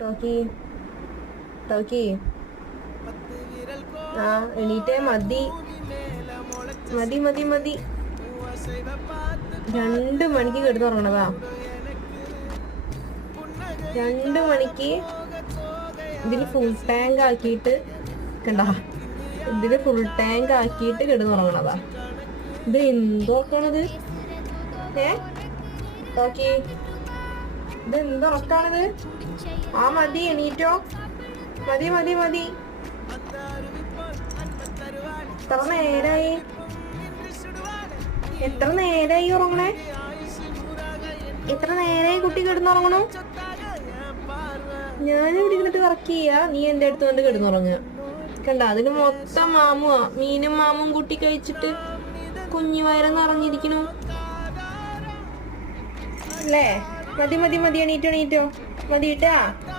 Talkie talkie ആ എണീറ്റേ. മതി മതി മതി മതി. 2 മണിക്ക് കിടന്നുറങ്ങണതാ. 2 മണിക്ക് ഇതിൽ ഫുൾ ടാങ്ക് ആക്കിയിട്ട് കണ്ടാ, ഇതില് ഫുൾ ടാങ്ക് ആക്കിയിട്ട് കിടന്നുറങ്ങണതാ. ഇത് എന്തോക്കാണത്? ടോക്കി ഇത് എന്തുറക്കാണിത്? ആ മതി, എണീറ്റോ. മതി മതി മതി. എത്ര നേരായി ഉറങ്ങണേ? എത്ര നേരായി കുട്ടി കിടന്നുറങ്ങണു? ഞാനിവിടെ ഇരുന്നിട്ട് വർക്ക് ചെയ്യാ, നീ എന്റെ അടുത്ത് കൊണ്ട് കിടന്നുറങ്ങുക. കണ്ട, അതിന് മൊത്തം മാമുവാ. മീനും മാമും കൂട്ടി കഴിച്ചിട്ട് കുഞ്ഞു വയറ് നിറഞ്ഞിരിക്കണു അല്ലേ? മതി മതി മതി, എണീറ്റോ എണീറ്റോ. മതിട്ടാ.